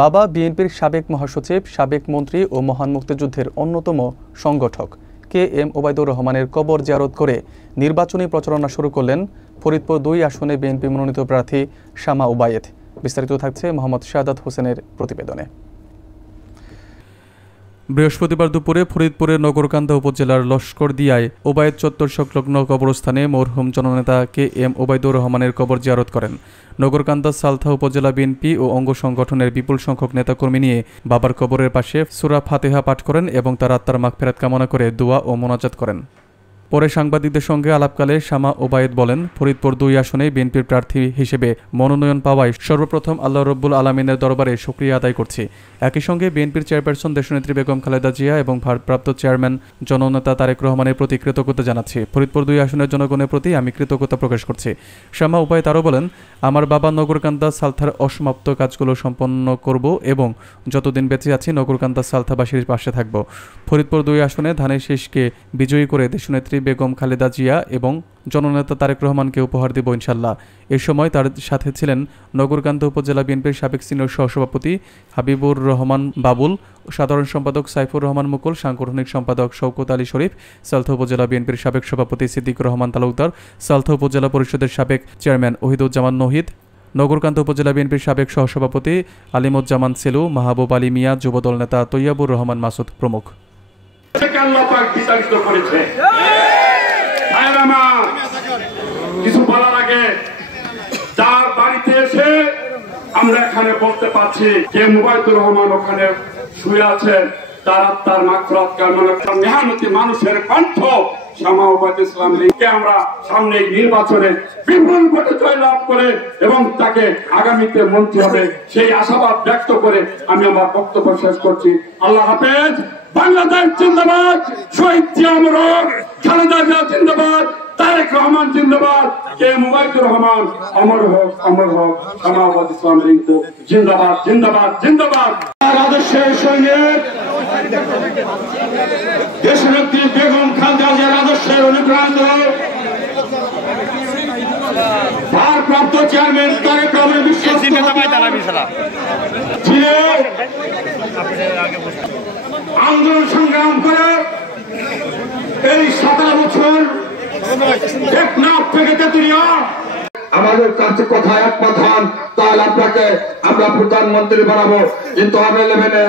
বাবা বিএনপির সাবেক মহাসচিব, সাবেক মন্ত্রী ও মহান মুক্তিযুদ্ধের অন্যতম সংগঠক KM ওবায়দুর রহমানের কবর জিয়ারত করে নির্বাচনী প্রচারণা শুরু করলেন ফরিদপুর 2 আসনে বিএনপি মনোনীত প্রার্থী শামা ওবায়েদ। বিস্তারিত থাকছে মোহাম্মদ শাহাদাত হোসেনের প্রতিবেদনে। বৃহস্পতিবার দুপুরে ফরিদপুরের নগরকান্দা উপজেলার লস্করদিয়ায় ওবায়েদ চত্বর সংলগ্ন কবরস্থানে মরহুম জননেতা KM ওবায়দুর রহমানের কবর জিয়ারত করেন। নগরকান্দা সালথা উপজেলা বিএনপি ও অঙ্গ সংগঠনের বিপুল সংখ্যক নেতাকর্মী নিয়ে বাবার কবরের পাশে সূরা ফাতিহা পাঠ করেন এবং তার আত্মার মাগফিরাত কামনা করে দোয়া ও মোনাজাত করেন। পরে সাংবাদিকদের সঙ্গে আলাপকালে শামা ওবায়েদ বলেন, ফরিদপুর 2 আসনে বিএনপির প্রার্থী হিসেবে মনোনয়ন পাওয়ায় সর্বপ্রথম আল্লাহ রব্বুল আলামিনের দরবারে শুকরিয়া আদায় করছি। একই সঙ্গে বিএনপির চেয়ারপারসন দেশনেত্রী বেগম খালেদা জিয়া এবং ভারপ্রাপ্ত চেয়ারম্যান জননেতা তারেক রহমানের প্রতি কৃতজ্ঞতা জানাচ্ছি। ফরিদপুর 2 আসনের জনগণের প্রতি আমি কৃতজ্ঞতা প্রকাশ করছি। শামা ওবায়েদ আরও বলেন, আমার বাবা নগরকান্দা সালথার অসমাপ্ত কাজগুলো সম্পন্ন করব এবং যতদিন বেঁচে আছি নগরকান্দা সালথাবাসীর পাশে থাকব। ফরিদপুর 2 আসনে ধানের শীষকে বিজয়ী করে দেশনেত্রী বেগম খালেদা জিয়া এবং জননেতা তারেক রহমানকে উপহার দেব ইনশাল্লাহ। এ সময় তার সাথে ছিলেন নগরকান্দা উপজেলা বিএনপির সাবেক সিনিয়র সহসভাপতি হাবিবুর রহমান বাবুল, সাধারণ সম্পাদক সাইফুর রহমান মুকুল, সাংগঠনিক সম্পাদক শওকত আলী শরীফ, সালথা উপজেলা বিএনপির সাবেক সভাপতি সিদ্দিকুর রহমান তালুকদার, সালথা উপজেলা পরিষদের সাবেক চেয়ারম্যান ওহিদুজ্জামান নহিদ, নগরকান্দা উপজেলা বিএনপির সাবেক সহসভাপতি আলিমুজ্জামান সেলু, মাহবুব আলী মিয়া, যুবদল নেতা তৈয়াবুর রহমান মাসুদ প্রমুখ। কিছু বলার আগে যার বাড়িতে এসে আমরা এখানে বলতে পারছি যে ওবায়দুর রহমান ওখানে শুয়ে আছেন, তার আত্মার মাগফিরাত কামনা করে মেহনতি মানুষের কণ্ঠ শামা ওবায়েদ ইসলামকে আমরা সামনে নির্বাচনে বিপুল ভোটে জয়লাভ করে এবং তাকে আগামীতে মন্ত্রী হবে সেই আশাবাদ ব্যক্ত করে আমি আমার বক্তব্য শেষ করছি। আল্লাহ হাফেজ। বাংলাদেশ জিন্দাবাদ, শহীদ জিয়া অমর হোক, খালেদা জিয়া জিন্দাবাদ, তারেক রহমান জিন্দাবাদ, KM ওবায়দুর রহমান অমর হোক, অমর হোক, শামা ওবায়েদ ইসলাম রিঙ্কু জিন্দাবাদ, জিন্দাবাদ, জিন্দাবাদ। আদর্শের সৈনিক দেশনেত্রী বেগম খালেদা জিয়ার আদর্শের অনুপ্রাণিত ভারপ্রাপ্ত চেয়ারম্যান তারেক রহমান আন্দোলন সংগ্রাম করে এই 17 বছর টেকনাফ থেকে তেতুলিয়া আমাদের কাছে কথা একমত হন, তাহলে আপনাকে আমরা প্রধানমন্ত্রী বানাবো। কিন্তু আমি লেভেলে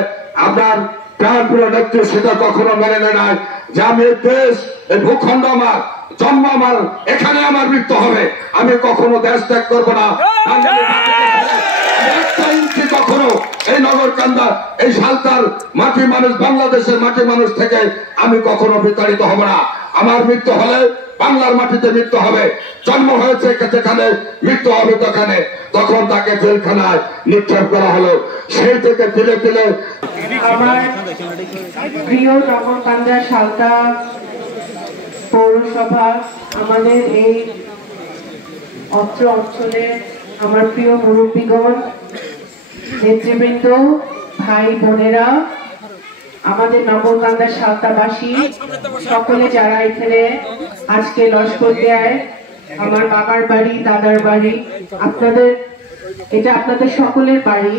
আপনার প্রাণপ্রিয় নেত্রী সেটা কখনো মেনে নেয় নাই যে আমি এই দেশ, এই ভূখণ্ড আমার, জন্ম আমার, এখানে আমার মৃত্যু হবে, আমি কখনো দেশ ত্যাগ করবো না। কখনো এই নগরকান্দা, এই সালতার মাটি মানুষ, বাংলাদেশের মাটি মানুষ থেকে আমি কখনো বিতাড়িত হব না। আমার মৃত্যু হলে বাংলার মাটিতে মৃত্যু হবে, জন্ম হয়েছে যেখানে মৃত্যু হবে সেখানে, তখন তাকে জেলখানায় নিক্ষেপ করা হলো। সেই থেকে ধীরে ধীরে আমার প্রিয় নগরকান্দা সালতা পৌরসভা, আমাদের এই অত্র অঞ্চলে আমার প্রিয় মুরব্বীগণ, নেতৃবৃন্দ, ভাই বোনেরা, আমাদের নগরকান্দা সালতাবাসী সকলে যারা এখানে আজকে লস্করদিয়ায় আমার বাবার বাড়ি, দাদার বাড়ি, আপনাদের এটা আপনাদের সকলের বাড়ি,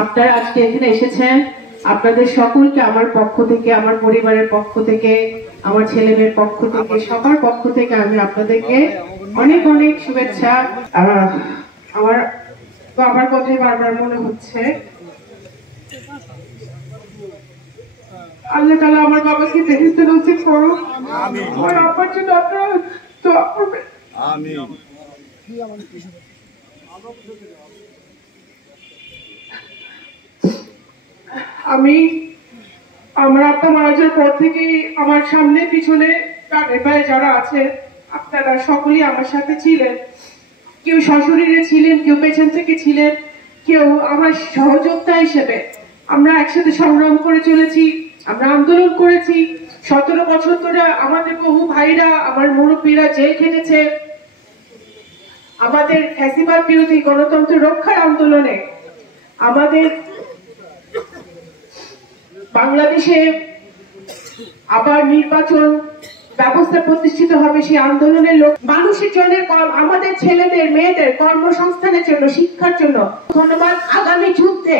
আপনারা আজকে এখানে এসেছেন, আপনাদের সকলকে আমার পক্ষ থেকে, আমার পরিবারের পক্ষ থেকে, আমার ছেলেমেয়ের পক্ষ থেকে, সবার পক্ষ থেকে আমি আপনাদেরকে অনেক অনেক শুভেচ্ছা। আমার বাবার কথাই বারবার মনে হচ্ছে। আল্লাহ তাআলা আমার বাবাকে বেহেশতে নসিব করুন, আমার আব্বার জন্য আপনারা দোয়া করবেন। আমিন। আমি আমার আব্বা মারা যাওয়ার পর থেকেই আমার সামনে পিছনে ডানে যারা আছে আপনারা সকলেই আমার সাথে ছিলেন, কেউ সশরীরে ছিলেন, কেউ পেছন থেকে ছিলেন, কেউ আমার সহযোদ্ধা হিসেবে। আমরা একসাথে সংগ্রাম করে চলেছি, আমরা আন্দোলন করেছি 17 বছর ধরে। আমাদের বহু ভাইরা, আমার মুরব্বীরা জেল খেটেছে আমাদের ফ্যাসিবাদ বিরোধী গণতন্ত্র রক্ষার আন্দোলনে। আমাদের বাংলাদেশে আবার নির্বাচন ব্যবস্থা প্রতিষ্ঠিত হবে, সেই আন্দোলনের লোক মানুষের জন্য, আমাদের ছেলেদের মেয়েদের কর্মসংস্থানের জন্য, শিক্ষার জন্য। ধন্যবাদ। আগামী যুদ্ধে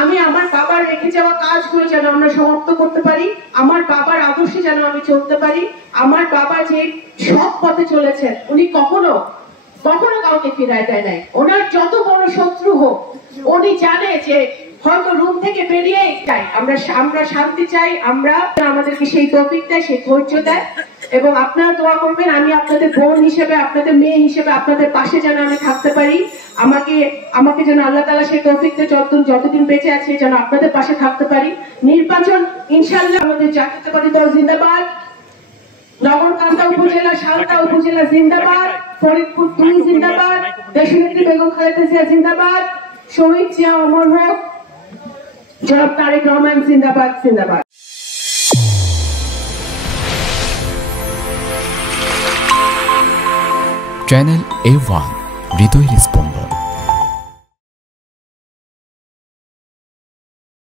আমি আমার বাবার রেখে যাওয়া কাজগুলো যেন আমরা সমাপ্ত করতে পারি, আমার বাবার আদর্শে যেন আমি চলতে পারি। আমার বাবা যে সৎ পথে চলেছেন, উনি কখনো কখনো কাউকে ফিরায় দেয় নাই। ওনার যত বড় শত্রু হোক, উনি জানে যে হয়তো রুম থেকে বেরিয়ে চাই আমরা শান্তি চাই, আমরা আমাদেরকে সেই তৌফিক দেয়, সেই ধৈর্য দেয়। এবং আপনারা দোয়া করবেন আমি আপনাদের বোন হিসেবে, আপনাদের মেয়ে হিসেবে আপনাদের পাশে যেন আমি থাকতে পারি। আমাকে যেন আল্লাহ তাআলা সেই তৌফিক দেয়, যতদিন বেঁচে আছে যেন আপনাদের পাশে থাকতে পারি। নির্বাচন ইনশাআল্লাহ আমাদের জাতীয়তাবাদী দল জিন্দাবাদ, নগরকান্দা উপজেলা, সালতা উপজেলা জিন্দাবাদ, ফরিদপুর 2 জিন্দাবাদ, দেশনেত্রী বেগম খালেদা জিয়া জিন্দাবাদ, শহীদ জিয়া অমর হোক, জনাব তারেক রহমান জিন্দাবাদ জিন্দাবাদ। চ্যানেল A1 হৃদয়ের স্পন্দন।